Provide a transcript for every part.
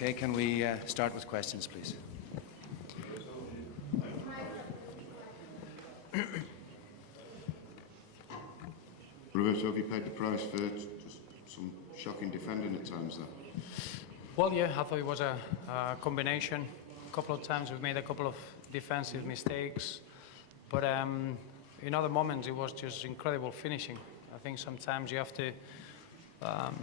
Okay, can we uh, start with questions, please? Roberto, have you paid the price for just some shocking defending at times there? Well, yeah, I thought it was a, a combination. A couple of times we've made a couple of defensive mistakes, but um, in other moments it was just incredible finishing. I think sometimes you have to um,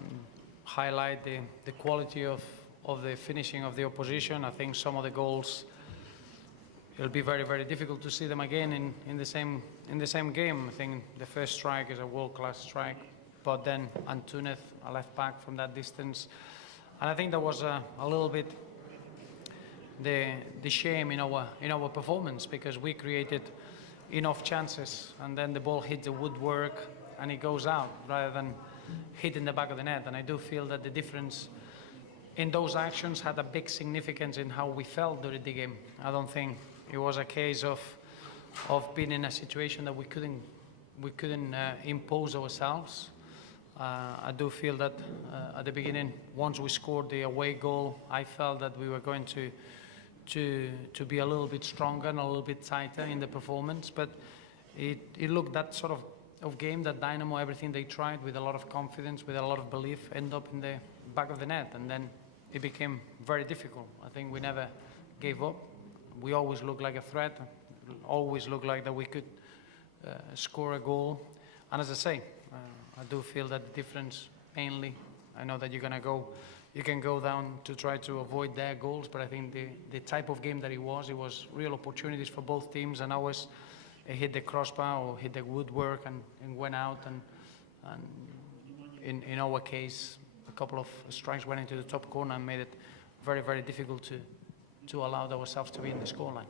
highlight the, the quality of, of the finishing of the opposition. I think some of the goals it'll be very, very difficult to see them again in, in, the, same, in the same game. I think the first strike is a world-class strike, but then Antunez, a left back from that distance. And I think that was a, a little bit the, the shame in our, in our performance because we created enough chances and then the ball hit the woodwork and it goes out rather than hitting the back of the net. And I do feel that the difference in those actions had a big significance in how we felt during the game. I don't think it was a case of of being in a situation that we couldn't we couldn't uh, impose ourselves. Uh, I do feel that uh, at the beginning, once we scored the away goal, I felt that we were going to to to be a little bit stronger and a little bit tighter in the performance. But it, it looked that sort of, of game that Dynamo, everything they tried with a lot of confidence, with a lot of belief, end up in the back of the net, and then it became very difficult. I think we never gave up. We always looked like a threat, always looked like that we could uh, score a goal. And as I say, uh, I do feel that the difference mainly, I know that you're going to go, you can go down to try to avoid their goals, but I think the, the type of game that it was, it was real opportunities for both teams, and it hit the crossbar or hit the woodwork and, and went out. And, and in, in our case, couple of strikes went into the top corner and made it very, very difficult to, to allow ourselves to be in the scoreline.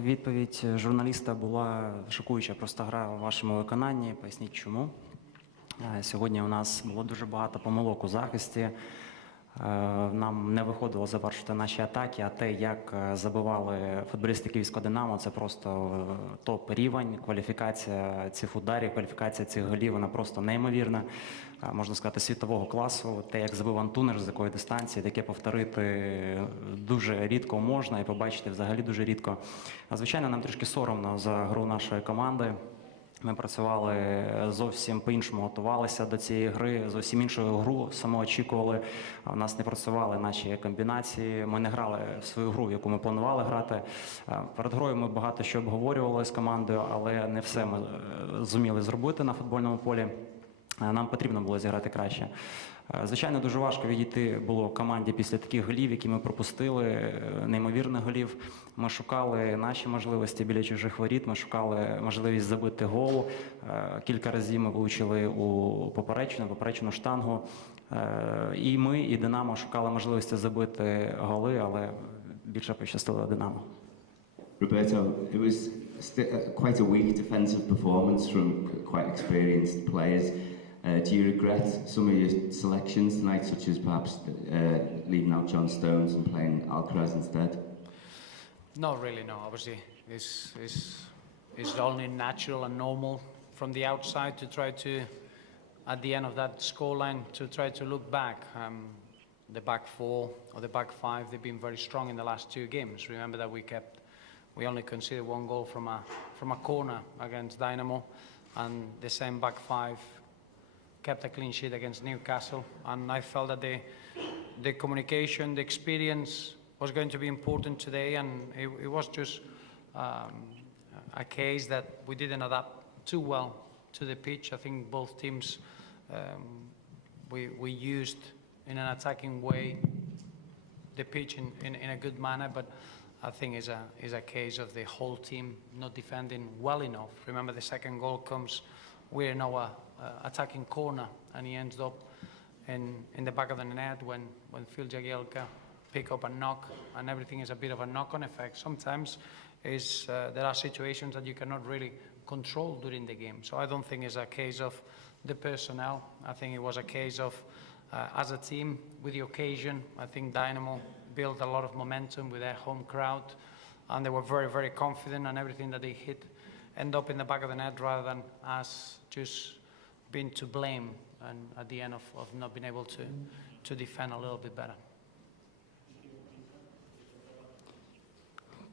Відповідь журналіста була шокуюча просто гра у вашому виконанні. Поясніть чому. Е, Сьогодні у нас було дуже багато помилок у захисті. Е, Нам не виходило завершити наші атаки, а те, як е, забивали футболісти Київського Динамо, це просто е, топ рівень. Кваліфікація цих ударів, кваліфікація цих голів, вона просто неймовірна. Можна сказати, світового класу. Те, як забив Антунер, з якої дистанції, таке повторити дуже рідко можна і побачити взагалі дуже рідко. А звичайно, нам трішки соромно за гру нашої команди. Ми працювали зовсім по-іншому, готувалися до цієї гри, зовсім іншу гру самоочікували. У нас не працювали наші комбінації. Ми не грали в свою гру, в яку ми планували грати. Е, Перед грою ми багато що обговорювали з командою, але не все ми е, зуміли зробити на футбольному полі. Е, Нам потрібно було зіграти краще. Е, Звичайно, дуже важко відійти було команді після таких голів, які ми пропустили, е, неймовірних голів. Ми шукали наші можливості біля чужих воріт. Ми шукали можливість забити гол. Е, Кілька разів ми влучили у поперечну, поперечну штангу. І ми, і Динамо шукали можливості забити голи, але більше пощастило Динамо. Roberto, it was uh, quite a weak defensive performance from quite experienced. Uh, do you regret some of your selections tonight, such as perhaps uh, leaving out John Stones and playing Alcaraz instead? No, really, no. Obviously, it's, it's, it's only natural and normal from the outside to try to, at the end of that scoreline, to try to look back. Um, the back four or the back five, they've been very strong in the last two games. Remember that we kept, we only conceded one goal from a, from a corner against Dynamo, and the same back five kept a clean sheet against Newcastle, and I felt that the, the communication, the experience was going to be important today, and it, it was just um, a case that we didn't adapt too well to the pitch. I think both teams um, we, we used in an attacking way the pitch in, in, in a good manner, but I think it's a, it's a case of the whole team not defending well enough. Remember, the second goal comes, we're in our attacking corner, and he ends up in, in the back of the net when, when Phil Jagielka pick up a knock, and everything is a bit of a knock-on effect. Sometimes is, uh, there are situations that you cannot really control during the game. So I don't think it's a case of the personnel. I think it was a case of, uh, as a team, with the occasion, I think Dynamo built a lot of momentum with their home crowd, and they were very, very confident, and everything that they hit end up in the back of the net rather than us just being to blame and at the end of, of not being able to, to defend a little bit better.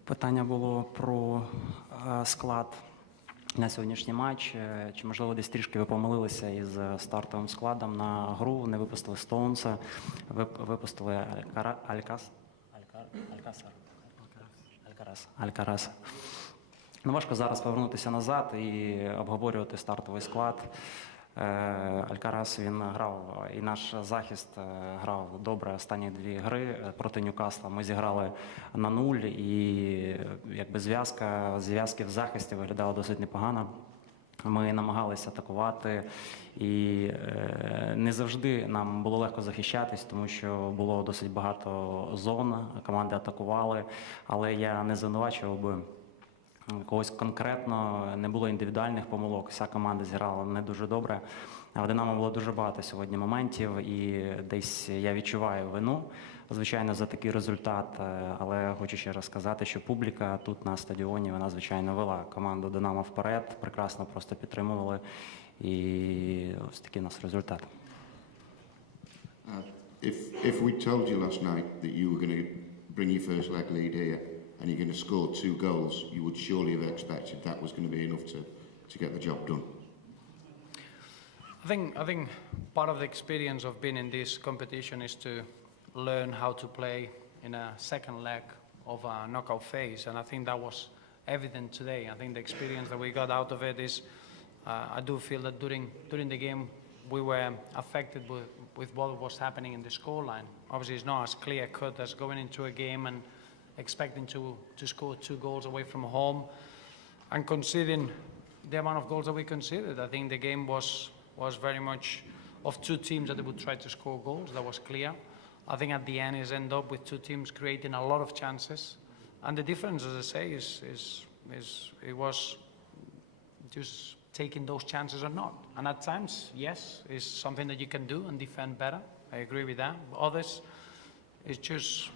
Питання було про е, склад на сьогоднішній матч. Е, Чи можливо десь трішки ви помилилися із е, стартовим складом на гру? Не випустили Стоунса, вип- випустили Алькара... Алькас... Алькар... Алькасар. Алькарас. Алькарас. Ну, важко зараз повернутися назад і обговорювати стартовий склад. Е, Алькарас він грав, і наш захист е, грав добре останні дві гри е, проти Ньюкасла. Ми зіграли на нуль, і якби зв'язка зв'язки в захисті виглядала досить непогано. Ми намагалися атакувати, і не завжди нам було легко захищатись, тому що було досить багато зон. Команди атакували, але я не звинувачував би когось конкретно, не було індивідуальних помилок. Вся команда зіграла не дуже добре. А в Динамо було дуже багато сьогодні моментів, і десь я відчуваю вину, звичайно, за такий результат. Е, Але хочу ще раз сказати, що публіка тут на стадіоні вона звичайно вела команду Динамо вперед, прекрасно просто підтримували. І ось такий у нас результат. If, if we told you last night that you were going to bring your first leg lead here and you're going to score two goals, you would surely have expected that was going to be enough to, to get the job done. I think, I think part of the experience of being in this competition is to learn how to play in a second leg of a knockout phase, and I think that was evident today. I think the experience that we got out of it is, uh, I do feel that during, during the game we were affected with, with what was happening in the scoreline. Obviously, it's not as clear cut as going into a game and expecting to, to score two goals away from home. And considering the amount of goals that we conceded, I think the game was, was very much of two teams that would try to score goals. That was clear. I think at the end, it's end up with two teams creating a lot of chances. And the difference, as I say, is, is, is it was just taking those chances or not. And at times, yes, it's something that you can do and defend better. I agree with that. Others, it's just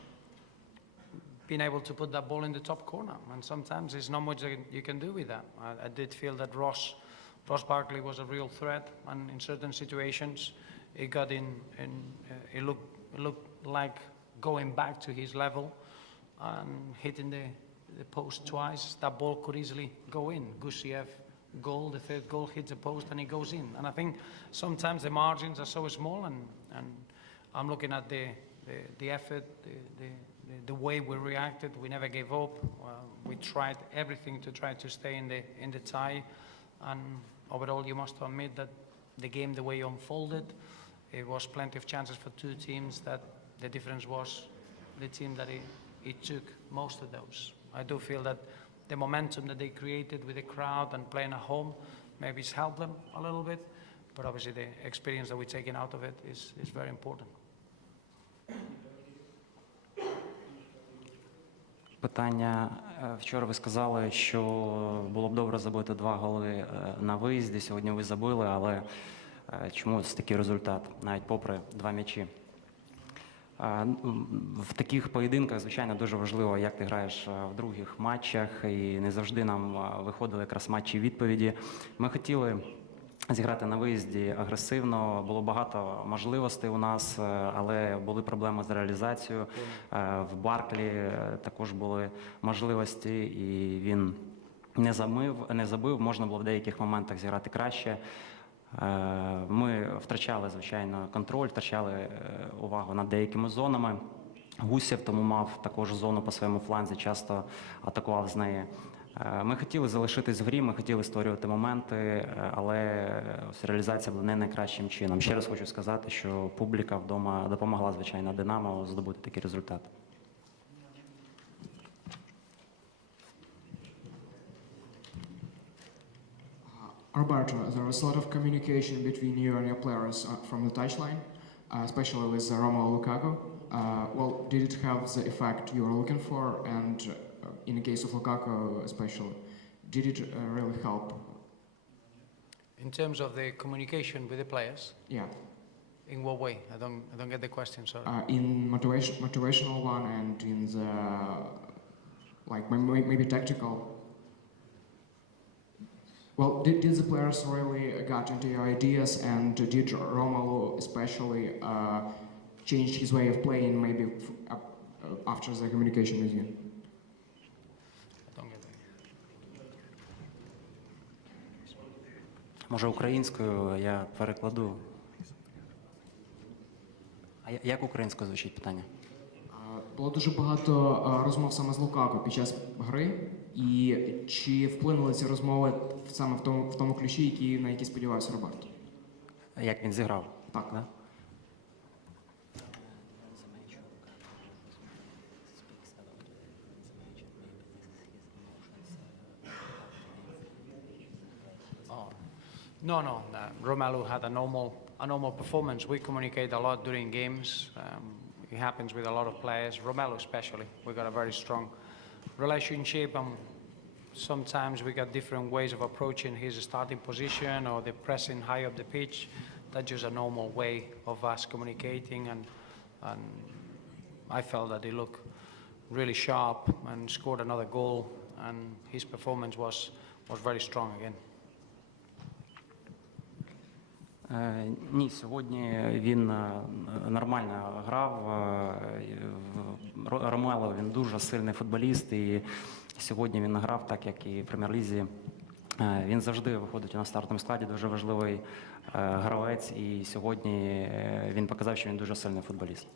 being able to put that ball in the top corner. And sometimes there's not much you can do with that. I, I did feel that Ross, Ross Barkley was a real threat, and in certain situations, it got in. in uh, it looked it looked like going back to his level and hitting the, the post twice. That ball could easily go in. Gusiev goal, the third goal hits the post and it goes in. And I think sometimes the margins are so small, and, and I'm looking at the, the, the effort, the, the, way we reacted. We never gave up. Uh, we tried everything to try to stay in the, in the tie. And overall, you must admit that the game, the way it unfolded, it was plenty of chances for two teams that the difference was the team that it, it took most of those. I do feel that the momentum that they created with the crowd and playing at home maybe it's helped them a little bit, but obviously the experience that we're taking out of it is, is very important. Питання е, вчора ви сказали, що було б добре забити два голи е, на виїзді. Сьогодні ви забили, але е, чому ось такий результат, навіть попри два м'ячі? В таких поєдинках, звичайно, дуже важливо, як ти граєш в других матчах, і не завжди нам виходили якраз матчі відповіді. Ми хотіли зіграти на виїзді агресивно. Було багато можливостей у нас, е, але були проблеми з реалізацією. Е, В Барклі е, також були можливості, і він не замив, не забив. Можна було в деяких моментах зіграти краще. Ми втрачали, звичайно, контроль, втрачали увагу над деякими зонами. Гусєв тому мав також зону по своєму фланзі, часто атакував з неї. Е, Ми хотіли залишитись в грі, ми хотіли створювати моменти, е, але ось реалізація була не найкращим чином. Ще раз хочу сказати, що публіка вдома допомогла, звичайно, Динамо здобути такий результат. Roberto, there was a lot of communication between you and your players uh, from the touchline, uh, especially with Romelu Lukaku. Uh, well, did it have the effect you were looking for? And in the case of Lukaku, especially, did it uh, really help? In terms of the communication with the players, Yeah, in what way? I don't, I don't get the question, sorry. uh, in motivation, motivational one and in the like maybe, maybe tactical. Well, did, did the players really got into your ideas, and did Romelu especially uh, changed his way of playing maybe f- uh, after the communication with you? Може, українською я перекладу. А як українською звучить питання? Було дуже багато розмов саме з Лукако під час гри, і чи вплинули ці розмови саме в тому, в тому ключі, які, на які сподівався Роберто? Як він зіграв? Так. Да? No, no. Uh, Romelu had a normal, a normal performance. We communicate a lot during games. Um, it happens with a lot of players. Romelu especially. We got a very strong relationship, and sometimes we got different ways of approaching his starting position or the pressing high up the pitch. That's just a normal way of us communicating, and and I felt that he looked really sharp and scored another goal, and his performance was was very strong again. Ні, сьогодні він е, нормально грав. е, Ромело він дуже сильний футболіст, і сьогодні він грав так, як і в прем'єр-лізі. Е, Він завжди виходить на стартовому складі, дуже важливий е, гравець. І сьогодні е, він показав, що він дуже сильний футболіст.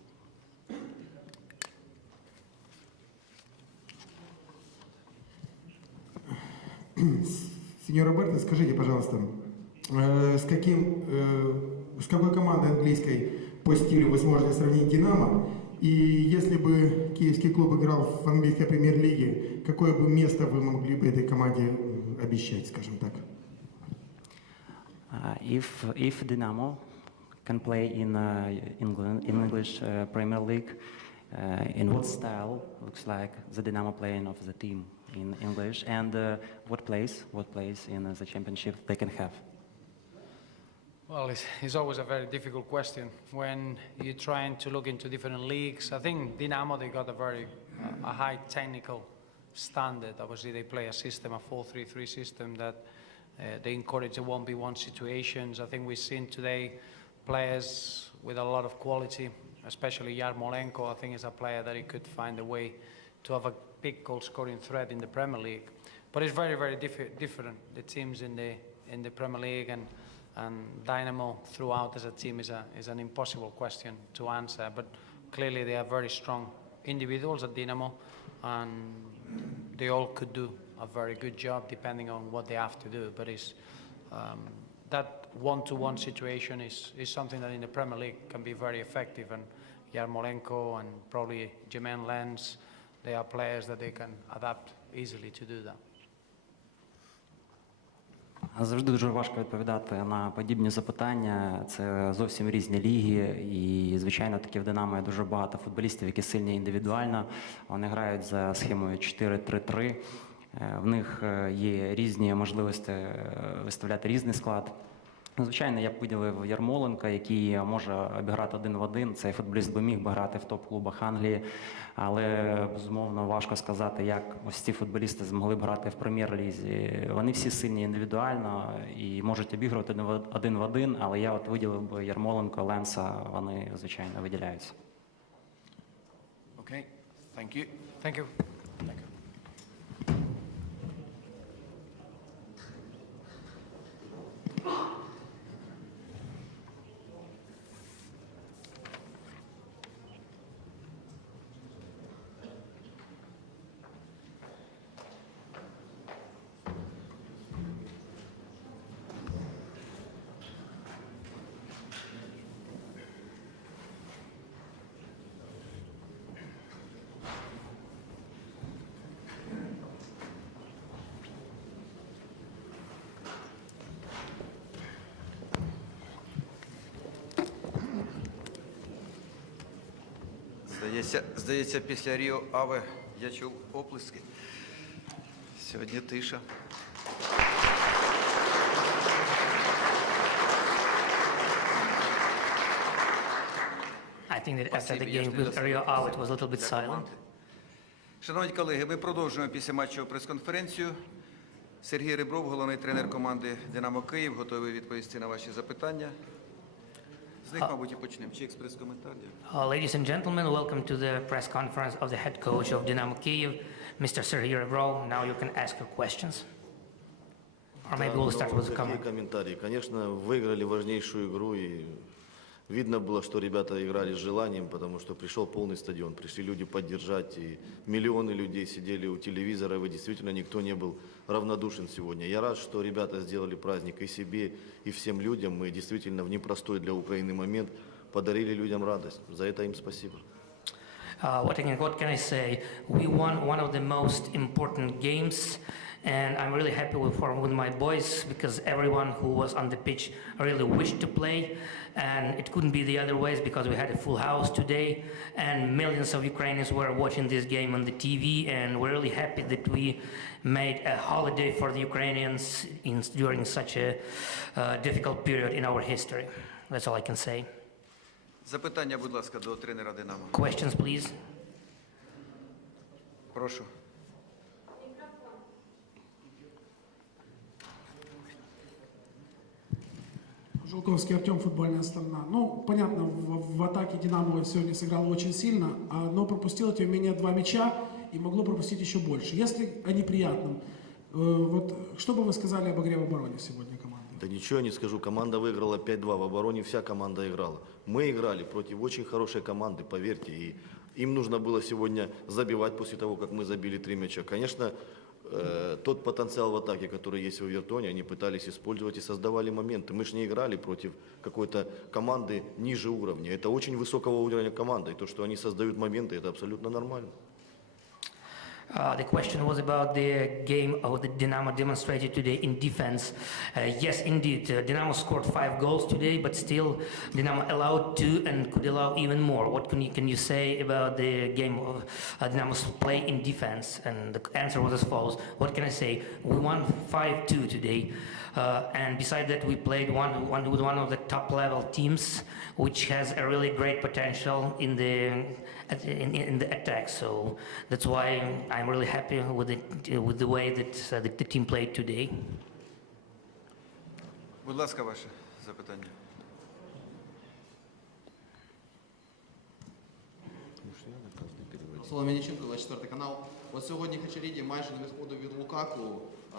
Сеньор Роберто, скажите, пожалуйста, э, с, каким, э, с какой командой английской по стилю вы сможете сравнить «Динамо»? И если бы киевский клуб играл в английской премьер-лиге, какое бы место вы могли бы этой команде обещать, скажем так? Uh, if if Dynamo can play in uh, England in English uh, Premier League, uh, in what style looks like the Dynamo playing of the team in English, and uh, what place what place in uh, the championship they can have? Well, it's, it's always a very difficult question when you're trying to look into different leagues. I think Dinamo, they got a very uh, a high technical standard. Obviously, they play a system, a 4-3-3 system that uh, they encourage the 1v1 situations. I think we've seen today players with a lot of quality, especially Yarmolenko. I think is a player that he could find a way to have a big goal-scoring threat in the Premier League. But it's very, very diffi- different. The teams in the in the Premier League and and Dynamo throughout as a team is a is an impossible question to answer. But clearly they are very strong individuals at Dynamo, and they all could do a very good job depending on what they have to do. But it's um, that one-to-one situation is, is something that in the Premier League can be very effective. And Yarmolenko and probably Jermaine Lenz, they are players that they can adapt easily to do that. Завжди дуже важко відповідати на подібні запитання. Це зовсім різні ліги, і звичайно, таки в Динамо є дуже багато футболістів, які сильні індивідуально. Вони грають за схемою 4-3-3. Е, В них е, є різні можливості е, виставляти різний склад. Ну, Звичайно, я б виділив Ярмоленка, який може обіграти один в один. Цей футболіст би міг би грати в топ-клубах Англії, але безумовно важко сказати, як ось ці футболісти змогли б грати в прем'єр-лізі. Вони всі сильні індивідуально і можуть обігрувати один в- один але я от виділив би Ярмоленко, Ленса, вони звичайно виділяються. Okay, thank you. Thank you. Thank you. Здається, здається, після Ріо Аве я чув оплески. Сьогодні тиша. I think that after the Спасибі, я ж game with Rio out, it was a little bit silent. Шановні колеги, ми продовжуємо після матчу прес-конференцію. Сергій Ребров, головний тренер команди Динамо Київ, готовий відповісти на ваші запитання. З них, мабуть, і почнемо. Чи експрес-коментар? є? Uh, ladies and gentlemen, welcome to the press conference of the head coach of Dynamo Kiev, Mr. Sergei Rebrov. Now you can ask your questions. Or maybe we'll start Ну, with the какие comment. комментарии? Конечно, выиграли важнейшую игру, и видно было, что ребята играли с желанием, потому что пришел полный стадион, пришли люди поддержать, и миллионы людей сидели у телевизора, и действительно никто не был равнодушен сегодня. Я рад, что ребята сделали праздник и себе, и всем людям. Мы действительно в непростой для Украины момент подарили людям радость. За это им спасибо. Uh, what, can, what can I say? We won one of the most important games, and I'm really happy with, with my boys because everyone who was on the pitch really wished to play, and it couldn't be the other ways because we had a full house today, and millions of Ukrainians were watching this game on the TV, and we're really happy that we made a holiday for the Ukrainians in, during such a uh, difficult period in our history. That's all I can say. Запитання, будь ласка, до тренера Динамо. Questions, please. Прошу. Жолковский Артем, футбольная сторона. Ну, понятно, в, в атаке Динамо сегодня сыграло очень сильно, а, но пропустило, тем не менее, два мяча и могло пропустить еще больше. Если о неприятном, э, вот что бы вы сказали об игре в обороне сегодня команды? Да ничего не скажу. Команда выиграла 5-2. В обороне вся команда играла. Мы играли против очень хорошей команды, поверьте. И им нужно было сегодня забивать после того, как мы забили три мяча. Конечно, э, тот потенциал в атаке, который есть в Вертоне, они пытались использовать и создавали моменты. Мы же не играли против какой-то команды ниже уровня. Это очень высокого уровня команда. И то, что они создают моменты, это абсолютно нормально. Uh, the question was about the game of the Dynamo demonstrated today in defense. Uh, yes, indeed, uh, Dynamo scored five goals today, but still Dynamo allowed two and could allow even more. What can you, can you say about the game of uh, Dynamo's play in defense? And the answer was as follows. What can I say? We won 5-2 today. Uh, and beside that, we played one, one with one of the top level teams, which has a really great potential in the at- in, in the attack. So that's why I'm really happy with the with the way that uh, the, the team played today. Будь ласка, ваше запитання. Соломій Мельниченко, 24 канал. От сьогодні Хачаріді майже не відходив від Лукаку.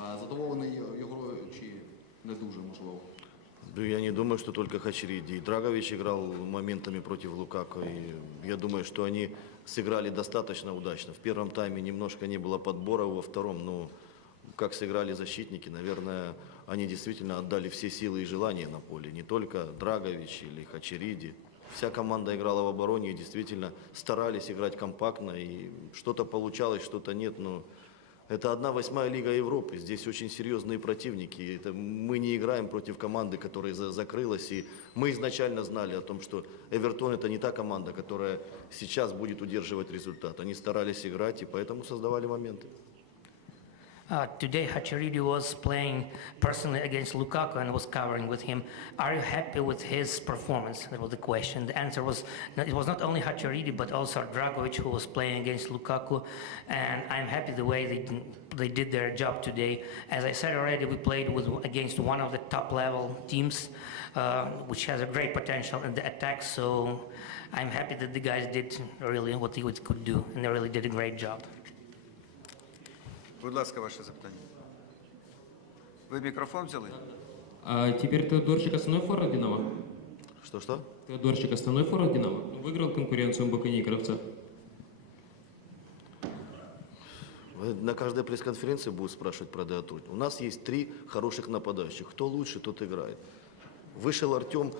А, Задоволений його грою чи не дуже можливо? Я не думаю, что только Хачериди. Драгович играл моментами против Лукако. И я думаю, что они сыграли достаточно удачно. В первом тайме немножко не было подбора, во втором, ну, как сыграли защитники, наверное, они действительно отдали все силы и желания на поле. Не только Драгович или Хачериди. Вся команда играла в обороне и действительно старались играть компактно. И что-то получалось, что-то нет. Но это одна восьмая лига Европы. Здесь очень серьезные противники. Это мы не играем против команды, которая за- закрылась. И мы изначально знали о том, что Эвертон это не та команда, которая сейчас будет удерживать результат. Они старались играть и поэтому создавали моменты. Uh, today, Hacharidi was playing personally against Lukaku and was covering with him. Are you happy with his performance? That was the question. The answer was it was not only Hacharidi but also Dragovic who was playing against Lukaku, and I'm happy the way they they did their job today. As I said already, we played with against one of the top level teams, uh, which has a great potential in the attack. So I'm happy that the guys did really what they could do, and they really did a great job. Будь ласка, ваше запитання. Ви мікрофон взяли? А теперь Теодорчик основной форвард Динамо? Что-что? Теодорчик основной форвард Динамо? Выиграл конкуренцию Баканейкровца. Вы На каждой пресс-конференции будут спрашивать про Деотрут. У нас есть три хороших нападающих. Кто лучше, тот играет. Вышел Артем,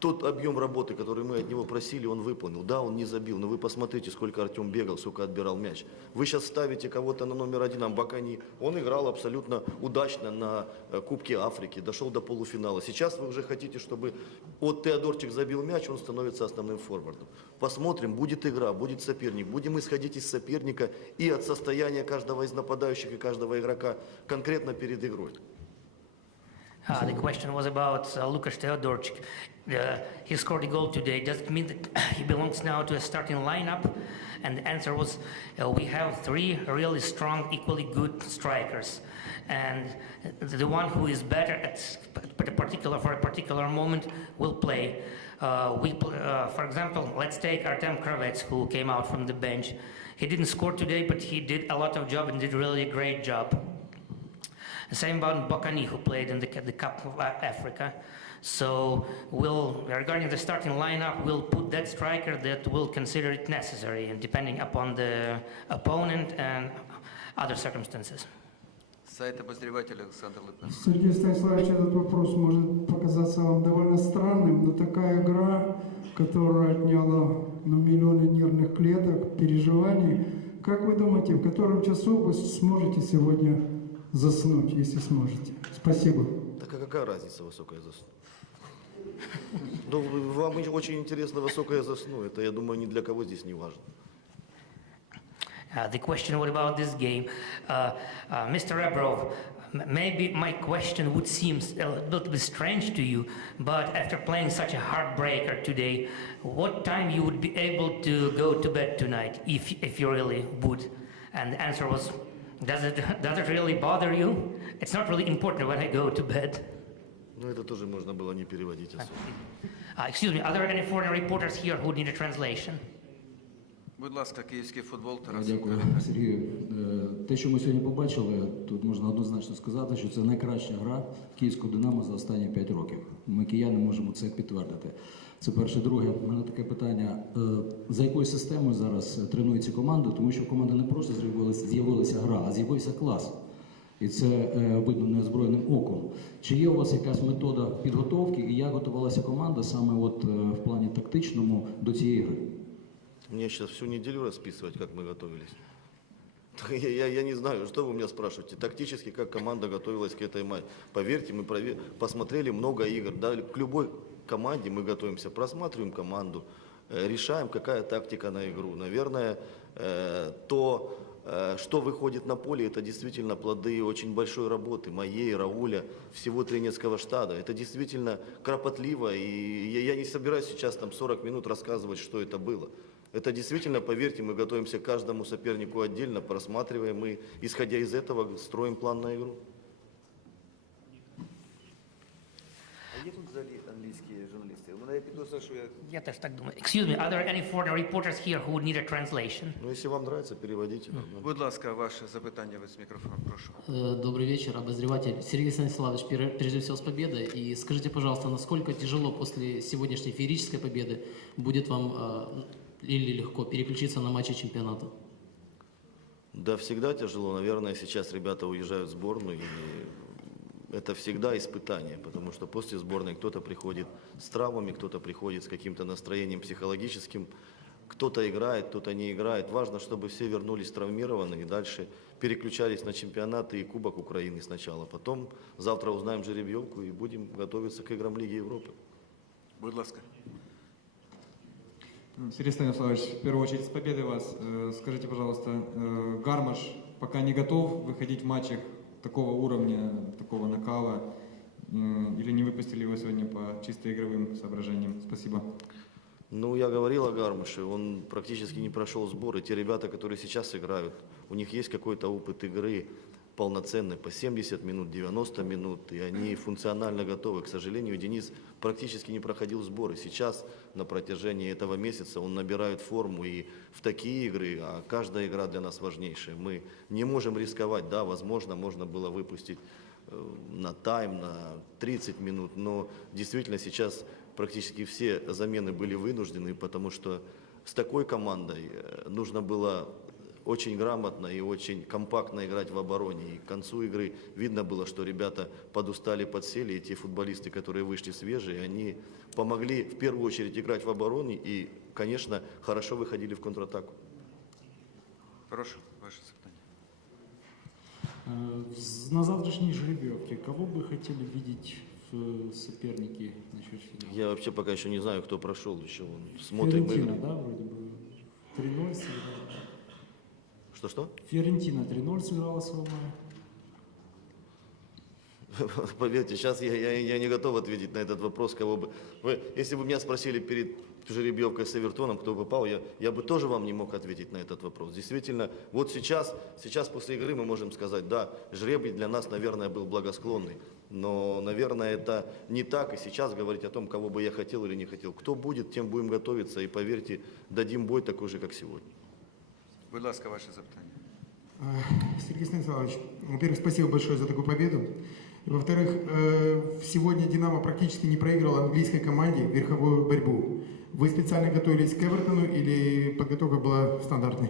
тот объем работы, который мы от него просили, он выполнил. Да, он не забил, но вы посмотрите, сколько Артем бегал, сколько отбирал мяч. Вы сейчас ставите кого-то на номер один, Амбакани. Он играл абсолютно удачно на э, Кубке Африки, дошел до полуфинала. Сейчас вы уже хотите, чтобы вот Теодорчик забил мяч, он становится основным форвардом. Посмотрим, будет игра, будет соперник. Будем исходить из соперника и от состояния каждого из нападающих и каждого игрока конкретно перед игрой. Uh, the question was about uh, Lukas Teodorczyk. Uh, he scored a goal today. Does it mean that he belongs now to a starting lineup? And the answer was uh, we have three really strong, equally good strikers. And the one who is better at, a particular, for a particular moment will play. Uh, we, uh, for example, let's take Artem Kravets, who came out from the bench. He didn't score today, but he did a lot of job and did really a great job The same about Bokani, who played in the, the Cup of A- Africa. So we'll, regarding the starting lineup, we'll put that striker that will consider it necessary, and depending upon the opponent and other circumstances. Сайт обозреватель Александр Лыпин. Сергей Станиславович, этот вопрос может показаться вам довольно странным, но такая игра, которая отняла ну, миллионы нервных клеток, переживаний, как вы думаете, в котором часу вы сможете сегодня заснуть, если сможете? Спасибо. Так а какая разница, высокая засну? Ну, вам очень интересно высокая засну. Это, я думаю, ни для кого здесь не важно. Uh, the question what about this game? Uh, uh, Mr. Rebrov, m- maybe my question would seem s- a little bit strange to you, but after playing such a heartbreaker today, what time you would be able to go to bed tonight, if, if you really would? And the answer was, does it, does it really bother you? It's not really important when I go to bed. Ну, это тоже можно было не переводить особо. Uh, excuse me, are there any foreign reporters here who need a translation? Будь ласка, київський футбол, Тарас. Дякую, Сергію. Е, Те, що ми сьогодні побачили, тут можна однозначно сказати, що це найкраща гра київського Динамо за останні 5 років. Ми кияни можемо це підтвердити. Це перше. Друге, у мене таке питання: Е, за якою системою зараз тренується команда? Тому що в команди не просто з'явилася, з'явилася гра, а з'явився клас. І це е, видно неозброєним оком. Чи є у вас якась метода підготовки і як готувалася команда саме от е, в плані тактичному до цієї гри? Мне сейчас всю неделю расписывать, как мы готовились. Я, я, я не знаю, что вы меня спрашиваете. Тактически, как команда готовилась к этой матче. Поверьте, мы прове- посмотрели много игр. Да, к любой команде мы готовимся, просматриваем команду, э, решаем, какая тактика на игру. Наверное, э, то, э, что выходит на поле, это действительно плоды очень большой работы моей, Рауля, всего тренерского штаба. Это действительно кропотливо, и я не собираюсь сейчас там 40 минут рассказывать, что это было. Это действительно, поверьте, мы готовимся к каждому сопернику отдельно, просматриваем и, исходя из этого, строим план на игру. журналісти? У мене підозра, що я Я теж так думаю. Excuse me, are there any foreign reporters here who would need a translation? Ну, если вам нравится, переводите. Будь ласка, ваше запитання весь мікрофон, прошу. Э, Добрый вечер, обозреватель. Сергей Станиславович, пер- прежде всего с победой. И скажите, пожалуйста, насколько тяжело после сегодняшней феерической победы будет вам э, или легко переключиться на матчи чемпионата? Да, всегда тяжело. Наверное, сейчас ребята уезжают в сборную, и это всегда испытание, потому что после сборной кто-то приходит с травмами, кто-то приходит с каким-то настроением психологическим, кто-то играет, кто-то не играет. Важно, чтобы все вернулись травмированные и дальше переключались на чемпионаты и Кубок Украины сначала. Потом завтра узнаем жеребьевку и будем готовиться к играм Лиги Европы. Будь ласка. Сергей Станиславович, в первую очередь с победой вас. Э, Скажите, пожалуйста, э, Гармаш пока не готов выходить в матчах такого уровня, такого накала? Или не выпустили его сегодня по чисто игровым соображениям? Спасибо. Ну, я говорил о Гармаше, он практически не прошел сборы. Те ребята, которые сейчас играют, у них есть какой-то опыт игры полноценный, по 70 минут, 90 минут, и они функционально готовы. К сожалению, Денис практически не проходил сборы. Сейчас, на протяжении этого месяца, он набирает форму, и в такие игры, а каждая игра для нас важнейшая, мы не можем рисковать. Да, возможно, можно было выпустить э, на тайм, на 30 минут, но действительно сейчас практически все замены были вынуждены, потому что с такой командой э, нужно было очень грамотно и очень компактно играть в обороне. И к концу игры видно было, что ребята подустали, подсели, и те футболисты, которые вышли свежие, они помогли в первую очередь играть в обороне и, конечно, хорошо выходили в контратаку. Прошу, ваше запитання. Э, На завтрашней жеребьевке кого бы хотели видеть в э, сопернике на четвертьфинале? Я вообще пока еще не знаю, кто прошел еще. Смотрим Фиорентина, да, вроде бы 3-0 сыграла. Что-что? Фиорентина 3-0 сыграла с Ромой. Поверьте, сейчас я, я, я не готов ответить на этот вопрос, кого бы. Вы, если бы меня спросили перед жеребьевкой с Эвертоном, кто попал, я, я бы тоже вам не мог ответить на этот вопрос. Действительно, вот сейчас, сейчас после игры мы можем сказать, да, жребий для нас, наверное, был благосклонный. Но, наверное, это не так, и сейчас говорить о том, кого бы я хотел или не хотел. Кто будет, тем будем готовиться, и поверьте, дадим бой такой же, как сегодня. Будь ласка, ваше запитання. Э, Сергей Станиславович, во-первых, спасибо большое за такую победу. И, во-вторых, э, сегодня «Динамо» практически не проиграл английской команде верховую борьбу. Вы специально готовились к Эвертону или подготовка была стандартной?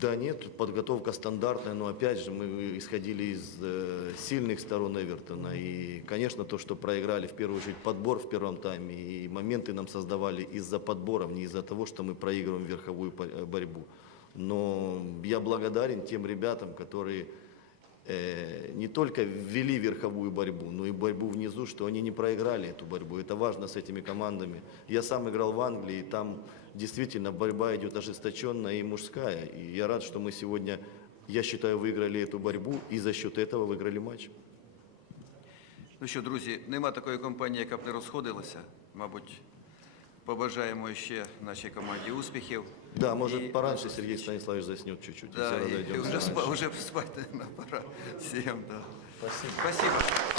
Да нет, подготовка стандартная, но опять же мы исходили из э, сильных сторон Эвертона. И, конечно, то, что проиграли в первую очередь подбор в первом тайме, и моменты нам создавали из-за подборов, не из-за того, что мы проигрываем верховую борьбу. Но я благодарен тем ребятам, которые не только ввели верховую борьбу, но и борьбу внизу, что они не проиграли эту борьбу. Это важно с этими командами. Я сам играл в Англии, и там действительно борьба идет ожесточенная и мужская. И я рад, что мы сегодня, я считаю, выиграли эту борьбу и за счет этого выиграли матч. Ну що, друзі, нема такої компанії, яка б не розходилася. Мабуть, побажаємо ще нашій команді успіхів. Да, может, И- пораньше Сергей Станиславович заснет чуть-чуть. Да, если и, разойдемся уже, раньше. спа, уже спать, наверное, пора всем, да. Спасибо. Спасибо.